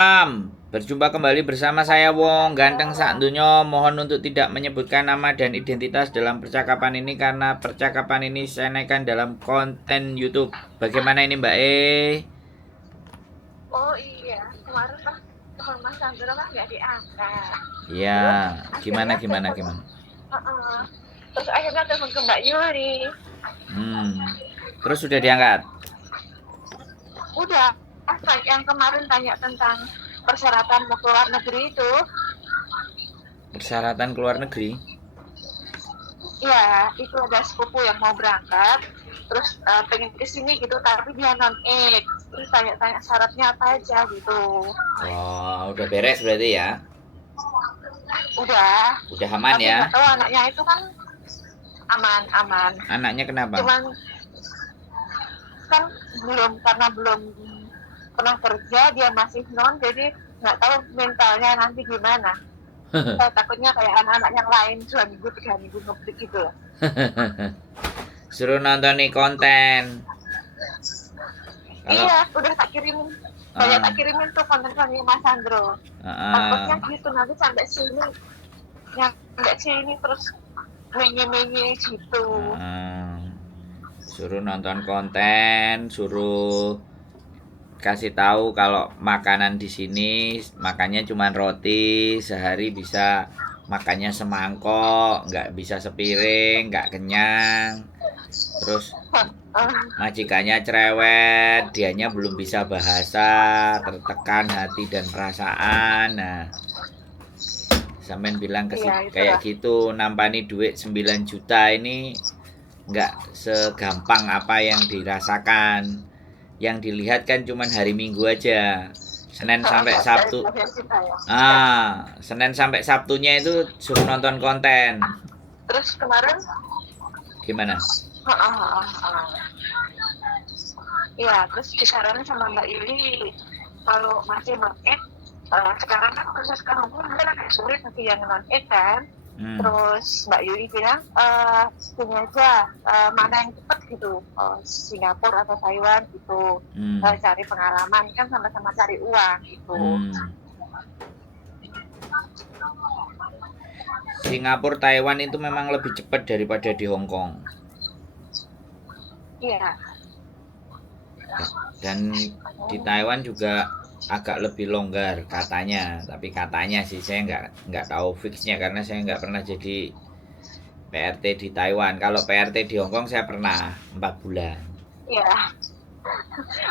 Berjumpa kembali bersama saya Wong Ganteng Sakdunyo. Mohon untuk tidak menyebutkan nama dan identitas dalam percakapan ini karena percakapan ini saya naikkan dalam konten YouTube. Bagaimana ini Mbak E? Oh iya, kemarin pas telepon Mas Sandro kan nggak diangkat. Ya, Terus gimana akhirnya gimana telepon, gimana? uh-uh. Terus akhirnya telepon ke Mbak Yuri. Hmm. Terus sudah diangkat? Udah, yang kemarin tanya tentang persyaratan mau keluar negeri itu, Persyaratan keluar negeri? ya itu ada sepupu yang mau berangkat, terus pengen kesini gitu, tapi dia non-aid. Terus tanya-tanya syaratnya apa aja gitu. Wah, udah beres berarti ya? Udah, Udah aman tapi ya? nggak tahu anaknya itu kan aman-aman. Anaknya kenapa? Cuman kan karena belum pernah kerja, dia masih non, jadi nggak tahu mentalnya nanti gimana. Saya takutnya kayak anak-anak yang lain 2 minggu 3 minggu ngebreak gitu. Suruh nonton nih konten. Kalau Iya, udah tak kirimin, banyak tak kirimin tuh konten-konten Mas Sandro. Takutnya gitu nanti sampai sini terus menye-menye gitu. suruh nonton konten, suruh kasih tahu kalau makanan di sini makannya cuma roti, sehari bisa makannya semangkok, nggak bisa sepiring, nggak kenyang. Terus majikannya cerewet, dianya belum bisa bahasa, tertekan hati dan perasaan. Nah, sampean bilang Iya, kayak itulah. gitu, nampani duit 9 juta ini nggak segampang apa yang dirasakan. Yang dilihat kan cuma hari Minggu aja. Senin sampai Dari Sabtu. bagian kita ya. Senin sampai Sabtunya itu suruh nonton konten. Terus kemarin, Gimana? iya, terus disaranin sama Mbak Yuli kalau masih non-ed, sekarang kan proses kehukuman kan agak sulit nanti yang non-ed kan. Hmm. Terus Mbak Yuli bilang, sini aja, mana yang cepat gitu, Singapura atau Taiwan gitu, cari pengalaman kan sama-sama cari uang gitu. Singapura, Taiwan itu memang lebih cepat daripada di Hong Kong. Iya. Dan di Taiwan juga agak lebih longgar katanya, tapi katanya sih saya nggak tahu fixnya karena saya nggak pernah jadi PRT di Taiwan. Kalau PRT di Hong Kong saya pernah 4 bulan. Iya.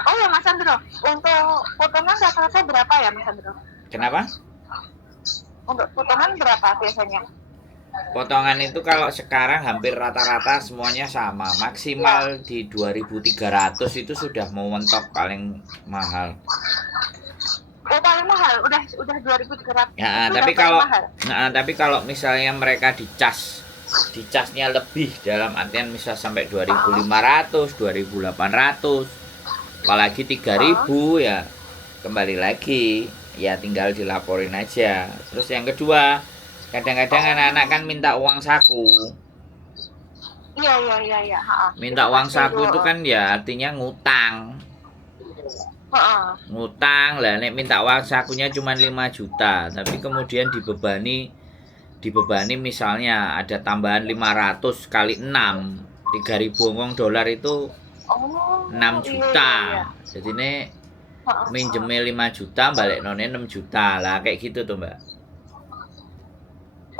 Oh ya Mas Sandro, untuk potongan rata-rata berapa ya Mas Sandro? Kenapa? Untuk potongan berapa biasanya? Potongan itu kalau sekarang hampir rata-rata semuanya sama. Maksimal di 2.300 itu sudah mau mentok paling mahal. Oh paling mahal, udah 2.300 Ya, itu tapi udah paling kalau mahal. misalnya mereka dicasnya lebih dalam artian misal sampai 2.500, 2.800, apalagi 3.000 ya kembali lagi ya tinggal dilaporin aja. Terus yang kedua, kadang-kadang anak-anak kan minta uang saku. Iya. Minta Itu uang pasti itu. saku itu kan ya artinya ngutang. Ngutang lah, nek minta uang sakunya cuma 5 juta, tapi kemudian dibebani misalnya ada tambahan 500 kali 6, 3.000 Hongkong dolar itu 6 juta. Iya. Jadi ini minjemnya 5 juta, balik nonnya 6 juta lah, kayak gitu tuh Mbak.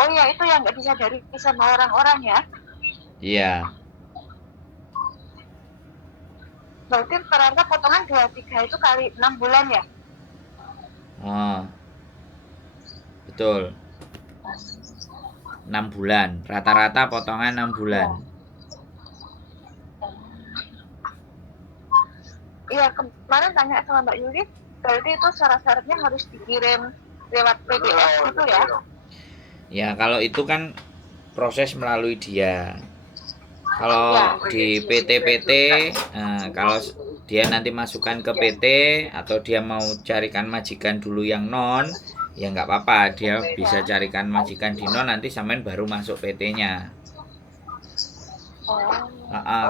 Oh iya, itu yang nggak disadari sama orang-orang ya. Iya. Berarti rata-rata potongan 23 itu kali 6 bulan ya? Oh, betul. 6 bulan. Rata-rata potongan 6 bulan. Iya, kemarin tanya sama Mbak Yuli, berarti itu syarat-syaratnya harus dikirim lewat PDF gitu ya? Ya, kalau itu kan proses melalui dia. Kalau di PT-PT, kalau dia nanti masukkan ke PT atau dia mau carikan majikan dulu yang non, ya nggak apa-apa, dia bisa carikan majikan di non, nanti sampean baru masuk PT-nya.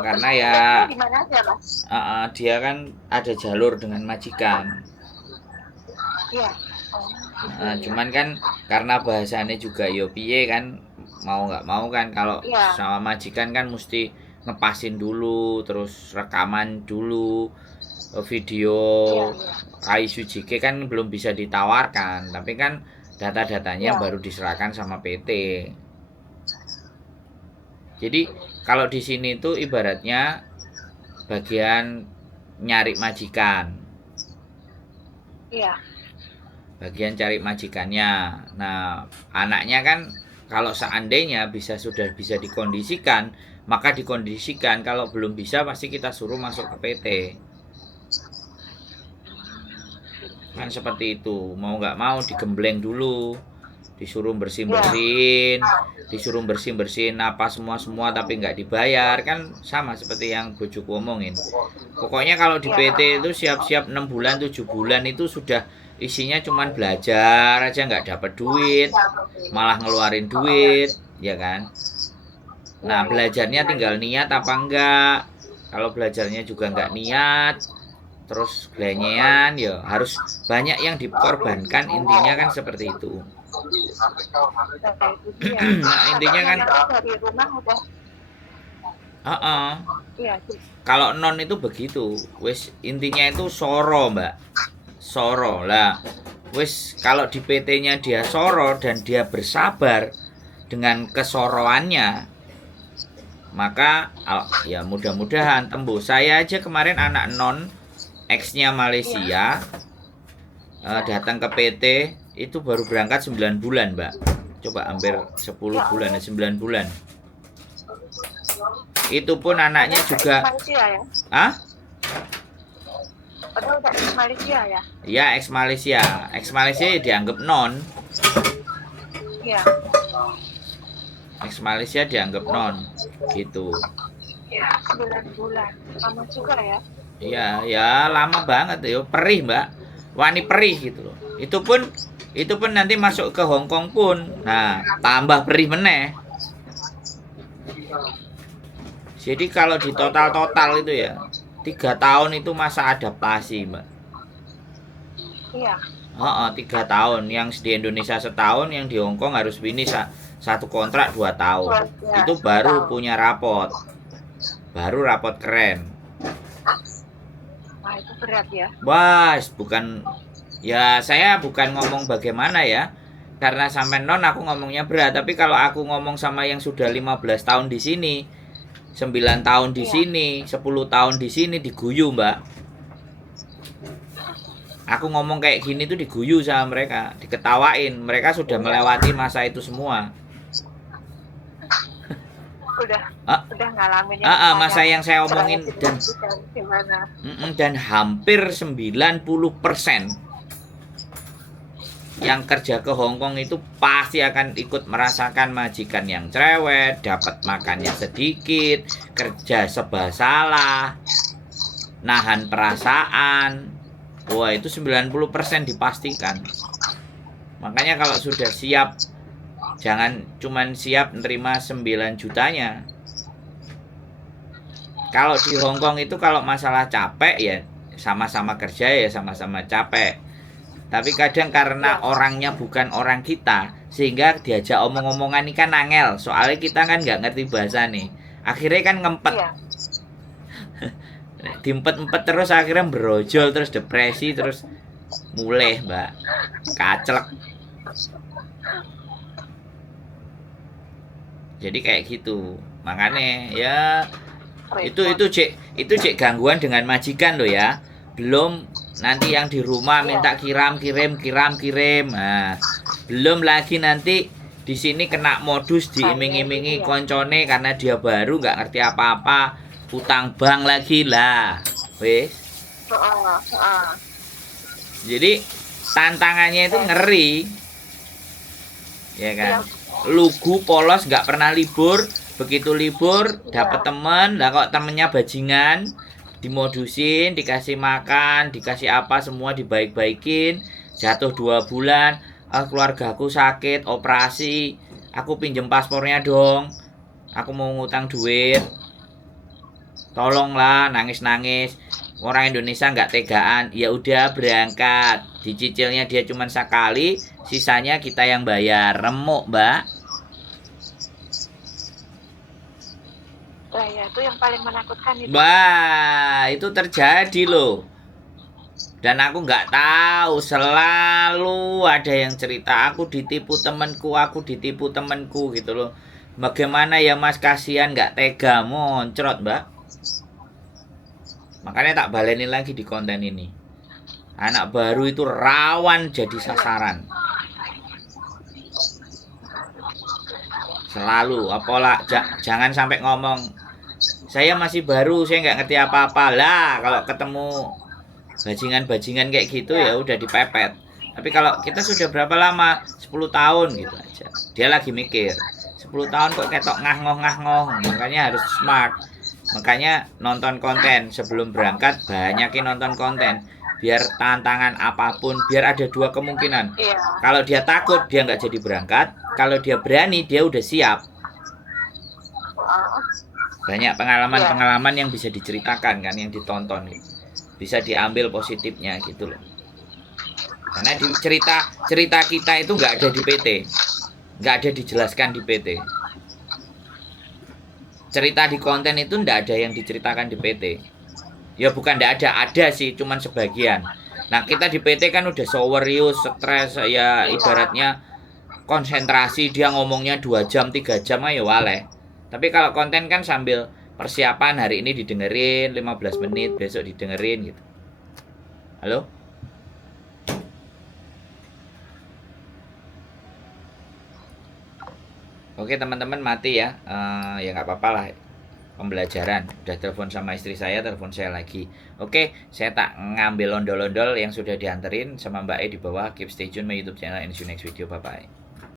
Karena ya dia kan ada jalur dengan majikan. Iya. Oh, gitu ya. Cuman kan karena bahasanya juga yo piye kan, mau nggak mau kan kalau Iya. sama majikan kan mesti ngepasin dulu, terus rekaman dulu, video Iya, iya. ISUJK kan belum bisa ditawarkan, tapi kan data-datanya Iya. baru diserahkan sama PT. Jadi kalau di sini tuh ibaratnya bagian nyari majikan, Iya. bagian cari majikannya. Nah, anaknya kan kalau seandainya sudah bisa dikondisikan, maka dikondisikan. Kalau belum bisa pasti kita suruh masuk ke PT. Kan seperti itu. Mau nggak mau digembleng dulu, disuruh bersin-bersin, disuruh bersin-bersin apa semua tapi nggak dibayar, kan sama seperti yang bojoku omongin. Pokoknya kalau di PT itu siap-siap 6 bulan 7 bulan itu sudah isinya cuman belajar aja, nggak dapat duit, malah ngeluarin duit, ya kan. Nah, belajarnya tinggal niat apa enggak. Kalau belajarnya juga nggak niat, terus belenyean, ya harus banyak yang dikorbankan, intinya kan seperti itu. Nah, itu dia. Nah, intinya kan dari rumah udah. Iya, kalau non itu begitu, wis intinya itu soro, Mbak. Soro lah. Wis kalau di PT-nya dia soro dan dia bersabar dengan kesoroannya, maka ya mudah-mudahan tembus. Saya aja kemarin anak non X-nya Malaysia datang ke PT itu baru berangkat 9 bulan, Mbak. Coba hampir 10 bulan, 9 bulan. Itu pun anaknya juga Malaysia ya? Hah? Padahal udah ex Malaysia ya? Iya, ex Malaysia. Ex Malaysia ya dianggap non. Iya. Ex Malaysia dianggap non. Gitu. 9 bulan. Lama juga ya? Iya, ya lama banget ya. Perih, Mbak. Wani perih gitu loh. Itu pun nanti masuk ke Hong Kong pun. Nah, tambah perih meneh. Jadi kalau di total itu ya 3 tahun itu masa adaptasi, Mbak. Iya. 3 tahun. Yang di Indonesia setahun, yang di Hong Kong harus finish satu kontrak 2 tahun. Itu baru punya rapot. Baru rapot keren. Wah, itu berat ya. Wah, saya bukan ngomong bagaimana ya. Karena sampai non aku ngomongnya berat, tapi kalau aku ngomong sama yang sudah 15 tahun di sini, 9 tahun di sini, 10 tahun di sini diguyu, Mbak. Aku ngomong kayak gini tuh diguyu sama mereka, diketawain. Mereka sudah melewati masa itu semua. Udah ngalamin masa yang saya omongin dan hampir 90% yang kerja ke Hong Kong itu pasti akan ikut merasakan majikan yang cerewet, dapat makannya sedikit, kerja serba salah, nahan perasaan. Wah, itu 90% dipastikan. Makanya kalau sudah siap, jangan cuman siap nerima 9 jutanya. Kalau di Hong Kong itu kalau masalah capek ya sama-sama kerja ya sama-sama capek. Tapi kadang karena orangnya bukan orang kita, sehingga diajak omong-omongan ini kan angel. Soalnya kita kan nggak ngerti bahasa nih. Akhirnya kan ngempet. Diempet-empet terus akhirnya berojol, terus depresi, terus mulai, Mbak. Kaclek. Jadi kayak gitu. Makanya ya itu cek gangguan dengan majikan loh ya. Belum nanti yang di rumah minta kirim. Nah, belum lagi nanti di sini kena modus diiming-imingi koncone karena dia baru nggak ngerti apa-apa, utang bank lagi lah, wes. Jadi tantangannya itu ngeri, ya kan? Lugu polos nggak pernah libur, begitu libur dapat temen, lah kok temennya bajingan. Dimodusin, dikasih makan, dikasih apa semua dibaik-baikin, jatuh 2 bulan, keluarga aku sakit, operasi, aku pinjem paspornya dong, aku mau ngutang duit, tolonglah, nangis-nangis, orang Indonesia nggak tegaan, ya udah berangkat, dicicilnya dia cuma sekali, sisanya kita yang bayar. Remuk, Mbak. Lah ya, itu yang paling menakutkan itu. Wah, itu terjadi loh. Dan aku nggak tahu, selalu ada yang cerita aku ditipu temanku gitu loh. Bagaimana ya Mas, kasihan nggak tega, moncrot Mbak. Makanya tak baleni lagi di konten ini. Anak baru itu rawan jadi sasaran. Selalu, apalah, jangan sampai ngomong saya masih baru, saya nggak ngerti apa-apa lah. Kalau ketemu bajingan-bajingan kayak gitu ya udah dipepet. Tapi kalau kita sudah berapa lama? 10 tahun gitu aja. Dia lagi mikir, 10 tahun kok ketok ngah-ngoh. Makanya harus smart. Makanya nonton konten sebelum berangkat, banyakin nonton konten. Biar tantangan apapun, biar ada dua kemungkinan. Kalau dia takut, dia nggak jadi berangkat. Kalau dia berani, dia udah siap. Banyak pengalaman-pengalaman yang bisa diceritakan kan, yang ditonton gitu. Bisa diambil positifnya gitu loh. Karena di cerita kita itu nggak ada di PT, nggak ada dijelaskan di PT. Cerita di konten itu nggak ada yang diceritakan di PT. Ya bukan nggak ada sih, cuman sebagian. Nah kita di PT kan udah serius, stres ya, ibaratnya konsentrasi, dia ngomongnya 2 jam 3 jam ayo waleh. Tapi kalau konten kan sambil persiapan, hari ini didengerin 15 menit, besok didengerin gitu. Halo? Oke teman-teman, mati ya. Ya nggak apa-apa lah. Pembelajaran. Udah telepon sama istri saya, telepon saya lagi. Oke, saya tak ngambil ondol-ondol yang sudah dianterin sama Mbak E di bawah. Keep stay tune my YouTube channel and see you next video. Bye-bye.